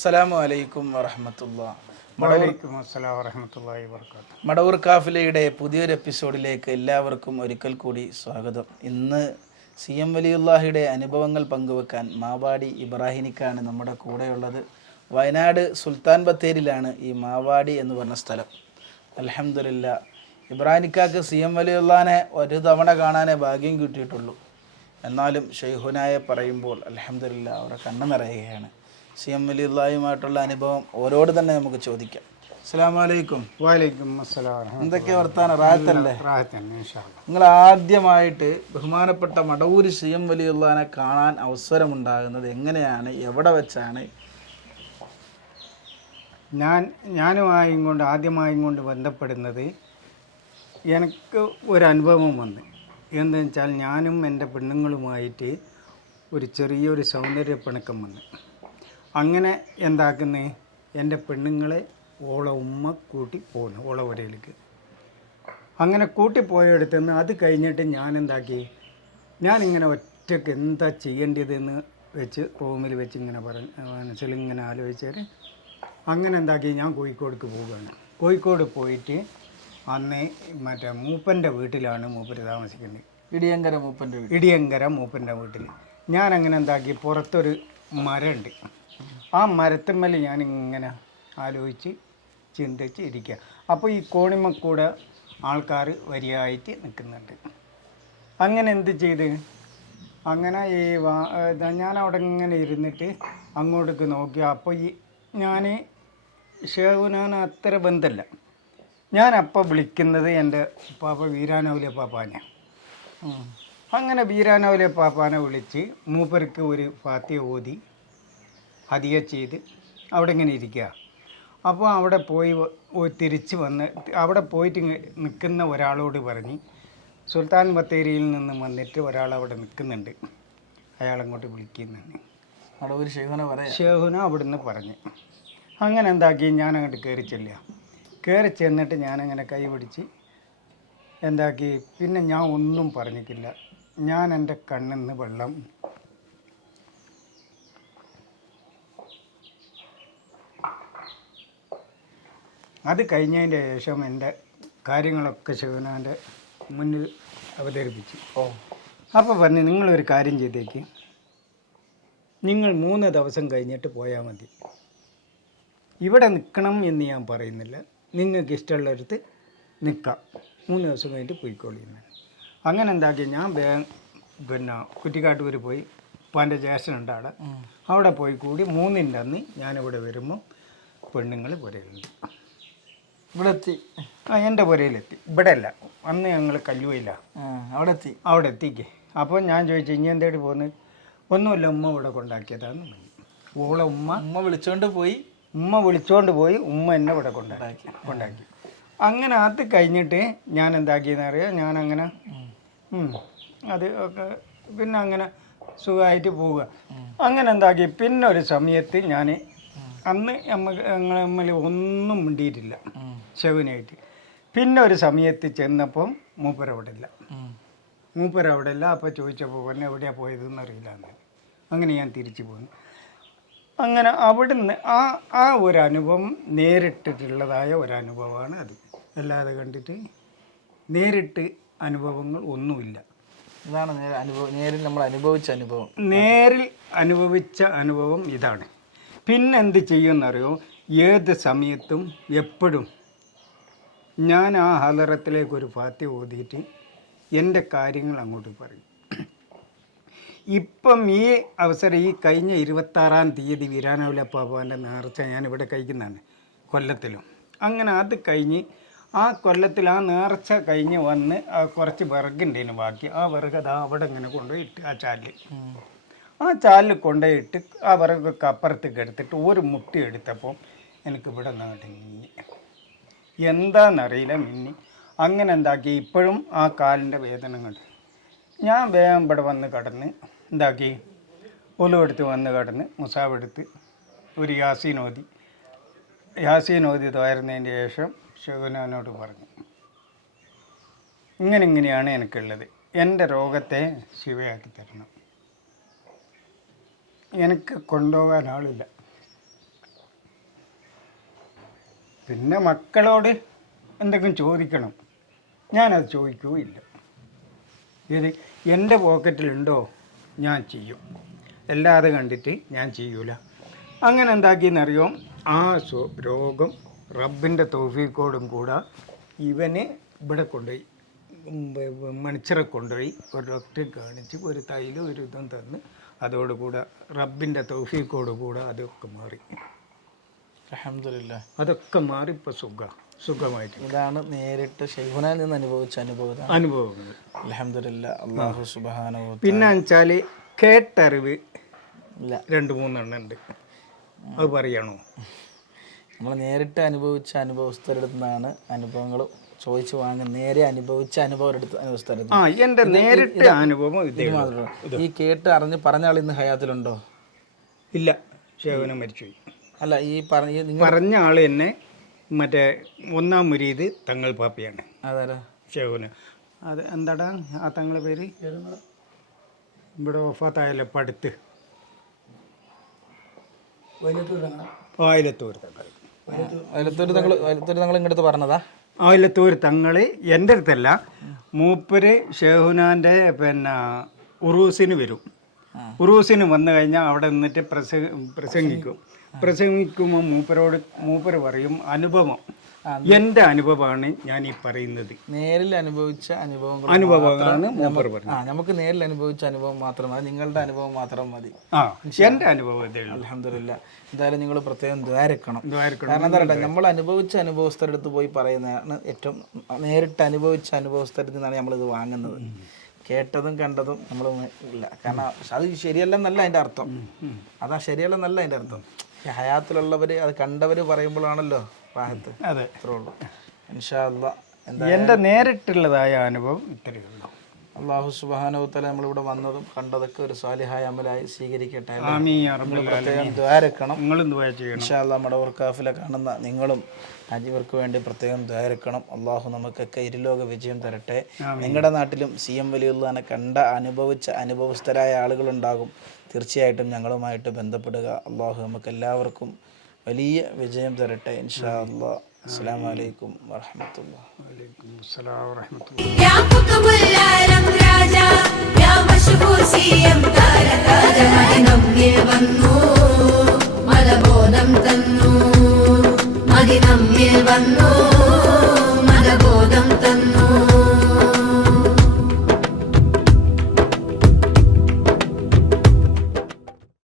അസ്സലാമു അലൈക്കും വറഹമത്തുള്ള. മടവൂർ കാഫിലയുടെ പുതിയൊരു എപ്പിസോഡിലേക്ക് എല്ലാവർക്കും ഒരിക്കൽ കൂടി സ്വാഗതം. ഇന്ന് സി എം വലിയുല്ലാഹിയുടെ അനുഭവങ്ങൾ പങ്കുവെക്കാൻ മാവാടി ഇബ്രാഹിനിക്കാണ് നമ്മുടെ കൂടെയുള്ളത്. വയനാട് സുൽത്താൻ ബത്തേരിയിലാണ് ഈ മാവാടി എന്ന് പറഞ്ഞ സ്ഥലം. അലഹമില്ല ഇബ്രാഹിനിക്കാക്ക് സി എം വലിയുല്ലാനെ ഒരു തവണ കാണാനേ ഭാഗ്യം കിട്ടിയിട്ടുള്ളൂ. എന്നാലും ഷെയ്ഹുനായെ പറയുമ്പോൾ അലഹമില്ല അവരുടെ കണ്ണ് നിറയുകയാണ്. സി എം വലിയുല്ലായുമായിട്ടുള്ള അനുഭവം ഓരോട് തന്നെ നമുക്ക് ചോദിക്കാം. അസ്സാമലൈക്കും വാലൈക്കും അസ്സലാം എന്തൊക്കെ വർത്താനം? റാഹത്തല്ലേ. നിങ്ങൾ ആദ്യമായിട്ട് ബഹുമാനപ്പെട്ട മടവൂര് സി എം വലിയുള്ളാനെ കാണാൻ അവസരമുണ്ടാകുന്നത് എങ്ങനെയാണ്? എവിടെ വെച്ചാണ്? ഞാൻ ഞാനുമായും കൊണ്ട് ആദ്യമായും കൊണ്ട് ബന്ധപ്പെടുന്നത് എനിക്ക് ഒരു അനുഭവം വന്ന്. എന്താ വെച്ചാൽ ഞാനും എന്റെ പെണ്ണുങ്ങളുമായിട്ട് ഒരു ചെറിയൊരു സൗന്ദര്യ പിണക്കം വന്ന്. അങ്ങനെ എന്താക്കുന്നേ? എന്റെ പെണ്ണുങ്ങളെ ഓള ഉമ്മ കൂട്ടി പോന്നു ഓള ഒരയിലേക്ക് അങ്ങനെ കൂട്ടി പോയെടുത്തുനിന്ന് അത് കഴിഞ്ഞിട്ട് ഞാൻ എന്താക്കി ഞാനിങ്ങനെ ഒറ്റയ്ക്ക് എന്താ ചെയ്യേണ്ടതെന്ന് വെച്ച് റൂമിൽ വെച്ച് ഇങ്ങനെ പറഞ്ഞ് മനസ്സിൽ ഇങ്ങനെ ആലോചിച്ചാൽ അങ്ങനെ എന്താക്കി? ഞാൻ കോഴിക്കോടേക്ക് പോവുകയാണ്. കോഴിക്കോട് പോയിട്ട് അന്ന് മറ്റേ മൂപ്പന്റെ വീട്ടിലാണ് മൂപ്പര് താമസിക്കുന്നത്. ഇടിയങ്കര മൂപ്പന്റെ ഇടിയങ്കര മൂപ്പന്റെ വീട്ടിൽ ഞാൻ അങ്ങനെ എന്താക്കി? പുറത്തൊരു മരമുണ്ട് ആ മരത്തിന്മേൽ ഞാൻ ഇങ്ങനെ ആലോചിച്ച് ചിന്തിച്ച് ഇരിക്കുക അപ്പോൾ ഈ കോണിമക്കൂടെ ആൾക്കാർ വരിയായിട്ട് നിൽക്കുന്നുണ്ട് അങ്ങനെ എന്ത് ചെയ്ത്? അങ്ങനെ ഈ വാ ഞാൻ അവിടെ ഇങ്ങനെ ഇരുന്നിട്ട് അങ്ങോട്ടേക്ക് നോക്കി. അപ്പോൾ ഈ ഞാൻ ഷേവുനാൻ അത്ര ബന്ധമല്ല ഞാൻ അപ്പോൾ വിളിക്കുന്നത് എന്റെ പാപ്പ വീരാനൗലിയ പാപ്പാനെ അങ്ങനെ വീരാനൗലിയ പാപ്പാനെ വിളിച്ച് മൂപ്പർക്ക് ഒരു ഫാത്തിയ ഓതി. ഹതിയ ചെയ്ത് അവിടെ ഇങ്ങനെ ഇരിക്കുക. അപ്പോൾ അവിടെ പോയി തിരിച്ച് വന്ന് അവിടെ പോയിട്ട് നിൽക്കുന്ന ഒരാളോട് പറഞ്ഞ് സുൽത്താൻ ബത്തേരിയിൽ നിന്ന് വന്നിട്ട് ഒരാൾ അവിടെ നിൽക്കുന്നുണ്ട്. അയാളങ്ങോട്ട് വിളിക്കുന്നുണ്ട്. അവിടെ ഒരു ഷെയ്ഖുനെ പറയാം. ഷേഹുന അവിടുന്ന് പറഞ്ഞ്. അങ്ങനെ എന്താക്കി? ഞാൻ അങ്ങോട്ട് കയറി ചെല്ലുക. കയറി ചെന്നിട്ട് ഞാനങ്ങനെ കൈ പിടിച്ച് എന്താക്കി? പിന്നെ ഞാൻ ഒന്നും പറഞ്ഞിട്ടില്ല. ഞാൻ എന്റെ കണ്ണിൽ നിന്ന് വെള്ളം അത് കഴിഞ്ഞതിന്റെ ശേഷം എന്റെ കാര്യങ്ങളൊക്കെ ശിവനാന്റെ മുന്നിൽ അവതരിപ്പിച്ചു. ഓ. അപ്പോൾ പറഞ്ഞു നിങ്ങളൊരു കാര്യം ചെയ്തേക്ക്. നിങ്ങൾ മൂന്ന് ദിവസം കഴിഞ്ഞിട്ട് പോയാൽ മതി. ഇവിടെ നിൽക്കണം എന്ന് ഞാൻ പറയുന്നില്ല. നിങ്ങൾക്ക് ഇഷ്ടമുള്ളടത്ത് നിൽക്കാം. മൂന്ന് ദിവസം കഴിഞ്ഞിട്ട് പോയിക്കോളി എന്ന്. അങ്ങനെ എന്താക്കി ഞാൻ വേഗം പിന്നെ കുറ്റിക്കാട്ടൂർ പോയി. ഉപ്പാന്റെ ജ്യേഷ്ഠനുണ്ട് അവിടെ. അവിടെ പോയി കൂടി മൂന്നിന്റെ അന്ന് ഞാനിവിടെ വരുമ്പോൾ പെണ്ണുങ്ങൾ പുരയിലുണ്ട്. ഇവിടെ എത്തി ആ എന്റെ പുരയിലെത്തി. ഇവിടെ അല്ല അന്ന് ഞങ്ങൾ കല്ലുവയില്ല അവിടെ എത്തി അവിടെ എത്തിക്കേ അപ്പോൾ ഞാൻ ചോദിച്ചു ഇനി എന്തേടി പോകുന്നത്? ഒന്നുമില്ല ഉമ്മ ഇവിടെ കൊണ്ടാക്കിയതാന്ന്. ഓളെ ഉമ്മ ഉമ്മ വിളിച്ചോണ്ട് പോയി. ഉമ്മ വിളിച്ചോണ്ട് പോയി ഉമ്മ എന്നെ ഇവിടെ കൊണ്ടാക്കി. കൊണ്ടാക്കി. അങ്ങനെ അത് കഴിഞ്ഞിട്ട് ഞാൻ എന്താക്കിയെന്ന് അറിയാം? ഞാൻ അങ്ങനെ അത് ഒക്കെ പിന്നെ അങ്ങനെ സുഖമായിട്ട് പോവുക. അങ്ങനെ എന്താക്കി? പിന്നെ ഒരു സമയത്ത് ഞാൻ അന്ന് നമ്മൾ ഞങ്ങൾ തമ്മിൽ ഒന്നും മിണ്ടിയിട്ടില്ല. ഉം. ശവനായിട്ട് പിന്നെ ഒരു സമയത്ത് ചെന്നപ്പം ഇല്ല. മൂപ്പര് അവിടെ ഇല്ല അപ്പോൾ ചോദിച്ചപ്പോൾ പറഞ്ഞു എവിടെയാണ് പോയതെന്ന് അറിയില്ല എന്ന് അങ്ങനെ ഞാൻ തിരിച്ചു പോന്നു. അങ്ങനെ അവിടുന്ന് ആ ആ ഒരു അനുഭവം നേരിട്ടിട്ടുള്ളതായ ഒരു അനുഭവമാണ് അത്. അല്ലാതെ കണ്ടിട്ട് നേരിട്ട് അനുഭവങ്ങൾ ഒന്നുമില്ല. ഇതാണ് അനുഭവം നേരിൽ നമ്മൾ അനുഭവിച്ച അനുഭവം. നേരിൽ അനുഭവിച്ച അനുഭവം ഇതാണ്. പിന്നെന്ത് ചെയ്യുമെന്നറിയോ? ഏത് സമയത്തും എപ്പോഴും ഞാൻ ആ ഹലറത്തിലേക്ക് ഒരു ഫാത്തി ഓതിയിട്ട് എന്റെ കാര്യങ്ങൾ അങ്ങോട്ട് പറയും. ഇപ്പം ഈ അവസരം ഈ കഴിഞ്ഞ ഇരുപത്താറാം തീയതി വീരാനവല പാപ്പാന്റെ നേർച്ച ഞാനിവിടെ കഴിക്കുന്നതാണ് കൊല്ലത്തിലും. അങ്ങനെ അത് കഴിഞ്ഞ് ആ കൊല്ലത്തിൽ ആ നേർച്ച കഴിഞ്ഞ് വന്ന് ആ കുറച്ച് വിറകുണ്ടേനു ബാക്കി ആ വിറക് അത് അവിടെ ഇങ്ങനെ കൊണ്ടുപോയി ഇട്ട് ആ ചാലിൽ. ആ ചാലിൽ കൊണ്ടുപോയിട്ട് ആ വിറകൊക്കെ അപ്പുറത്തേക്ക് എടുത്തിട്ട് ഒരു മുട്ടി എടുത്തപ്പോൾ എനിക്ക് ഇവിടെ നാട്ടിൽ മിന്നി എന്താണെന്നറിയില്ല മിന്നി. അങ്ങനെ എന്താക്കി? ഇപ്പോഴും ആ കാലിന്റെ വേദന ഞാൻ വേഗം ഇവിടെ വന്ന് കടന്ന് എന്താക്കി? ഒലുവെടുത്ത് വന്ന് കടന്ന് മുസാബെടുത്ത് ഒരു യാസീൻ ഓതി. തോരുന്നതിന് ശേഷം ശകുനാനോട് പറഞ്ഞു ഇങ്ങനെ ഇങ്ങനെയാണ് എനിക്കുള്ളത്. എന്റെ രോഗത്തെ ശിവയാക്കി തരണം. എനിക്ക് കൊണ്ടുപോകാൻ ആളില്ല. പിന്നെ മക്കളോട് എന്തെങ്കിലും ചോദിക്കണം. ഞാനത് ചോദിക്കുകയില്ല ഇത് എന്റെ പോക്കറ്റിലുണ്ടോ? ഞാൻ ചെയ്യും. അല്ലാതെ കണ്ടിട്ട് ഞാൻ ചെയ്യൂല. അങ്ങനെ എന്താക്കിയെന്നറിയോ? ആ രോഗം റബ്ബിന്റെ തോഫീക്കോടും കൂടെ ഇവന് ഇവിടെ കൊണ്ടുപോയി. മണിച്ചിറ കൊണ്ടുപോയി. ഒരു ഡോക്ടറെ കാണിച്ച് ഒരു തൈലും ഒരു ഇതും തന്ന് അതോടുകൂടെ റബ്ബിന്റെ തൗഫീക്കോട് കൂടെ അതൊക്കെ മാറി. അലഹമില്ല അതൊക്കെ മാറി ഇപ്പോൾ സുഖ സുഖമായിട്ട്. ഇതാണ് നേരിട്ട് ഷെയ്ഖുനയിൽ നിന്ന് അനുഭവിച്ച അനുഭവം അനുഭവങ്ങൾ. അലഹമില്ല അള്ളാഹു സുബാനോ പിന്നെ വെച്ചാൽ കേട്ടറിവ് ഇല്ല. രണ്ട് മൂന്നെണ്ണം ഉണ്ട്. അത് പറയണോ? നമ്മൾ നേരിട്ട് അനുഭവിച്ച അനുഭവസ്ഥരുടെ നിന്നാണ് അനുഭവങ്ങൾ ചോദിച്ചു വാങ്ങി നേരെ അനുഭവിച്ച അനുഭവസ്ഥരുടെ ആ എന്റെ നേരിട്ട് അനുഭവം ഇതേ. ഈ കേട്ട് അറിഞ്ഞ് പറഞ്ഞ ആൾ ഇന്ന് ഹയാത്തിലുണ്ടോ? ഇല്ല ശേഖനം മരിച്ചുപോയി. അല്ല ഈ പറഞ്ഞ നിങ്ങൾ പറഞ്ഞ ആൾ തന്നെ മറ്റേ ഒന്നാം മുരീത് തങ്ങൾ പാപ്പയാണ്. അതാരാ ശേവന അത് എന്താടാ? ആ തങ്ങളെ പേര്? ഇവിടെ ഒഫാത്തായല്ലോ ഇപ്പം അടുത്ത് ആയിരത്തൂർ തങ്ങൾ വലത്തൊരു തങ്ങൾ. വലത്തൊരു തങ്ങൾ ഇങ്ങടുത്ത് പറഞ്ഞതാ? ആയിരത്തൂർ തങ്ങൾ എന്റെ അടുത്തല്ല മൂപ്പര് ഷെഹുനാന്റെ പിന്നെ ഉറൂസിന് വരും. ഉറൂസിന് വന്നു കഴിഞ്ഞാൽ അവിടെ നിന്നിട്ട് പ്രസ പ്രസംഗിക്കും. പ്രസംഗിക്കുമ്പോൾ മൂപ്പരോട് മൂപ്പര് പറയും അനുഭവം. എന്റെ അനുഭവമാണ് ഞാൻ ഈ പറയുന്നത്. നേരിൽ അനുഭവിച്ച അനുഭവങ്ങൾ മൂപ്പർ ആ നമുക്ക് നേരിൽ അനുഭവിച്ച അനുഭവം മാത്രം മതി. നിങ്ങളുടെ അനുഭവം മാത്രം മതി. ആ എന്റെ അനുഭവം അലഹമില്ല എന്തായാലും നിങ്ങൾ പ്രത്യേകം ദ്വാരക്കണം. കാരണം എന്താ പറയുക നമ്മൾ അനുഭവിച്ച അനുഭവസ്ഥരുടെ അടുത്ത് പോയി പറയുന്നതാണ് ഏറ്റവും നേരിട്ട് അനുഭവിച്ച അനുഭവസ്ഥരിൽ നിന്നാണ് നമ്മളിത് വാങ്ങുന്നത്. കേട്ടതും കണ്ടതും നമ്മൾ ഇല്ല. കാരണം അത് ശരിയല്ലെന്നല്ല അതിന്റെ അർത്ഥം. അതാ ശരിയല്ലെന്നല്ല അതിന്റെ അർത്ഥം. ഹയാത്തിലുള്ളവർ അത് കണ്ടവർ പറയുമ്പോഴാണല്ലോ പാഹത്ത് അതെ. അത്രേ ഉള്ളൂ. ഇൻഷാ അല്ലാ. എന്താ എന്റെ നേരിട്ടുള്ളതായ അനുഭവം ഇത്രയേ ഉള്ളൂ. അള്ളാഹു സുബാനോത്തല നമ്മളിവിടെ വന്നതും കണ്ടതൊക്കെ ഒരു സാലിഹായ അമലായി സ്വീകരിക്കട്ടെ പ്രത്യേകം ദ്വാരക്കണം മടവൂർ കാഫിലെ കാണുന്ന നിങ്ങളും അജിവർക്ക് വേണ്ടി പ്രത്യേകം ദ്വാരക്കണം അള്ളാഹു നമുക്കൊക്കെ ഇരുലോക വിജയം തരട്ടെ. നിങ്ങളുടെ നാട്ടിലും സി എം വലിയുള്ളതിനെ കണ്ട അനുഭവിച്ച അനുഭവസ്ഥരായ ആളുകളുണ്ടാകും. തീർച്ചയായിട്ടും ഞങ്ങളുമായിട്ട് ബന്ധപ്പെടുക. അള്ളാഹു നമുക്ക് എല്ലാവർക്കും വലിയ വിജയം തരട്ടെ ഇൻഷാ അള്ളാഹ് അസ്സാം വലൈക്കും വാഹമത്തുള്ള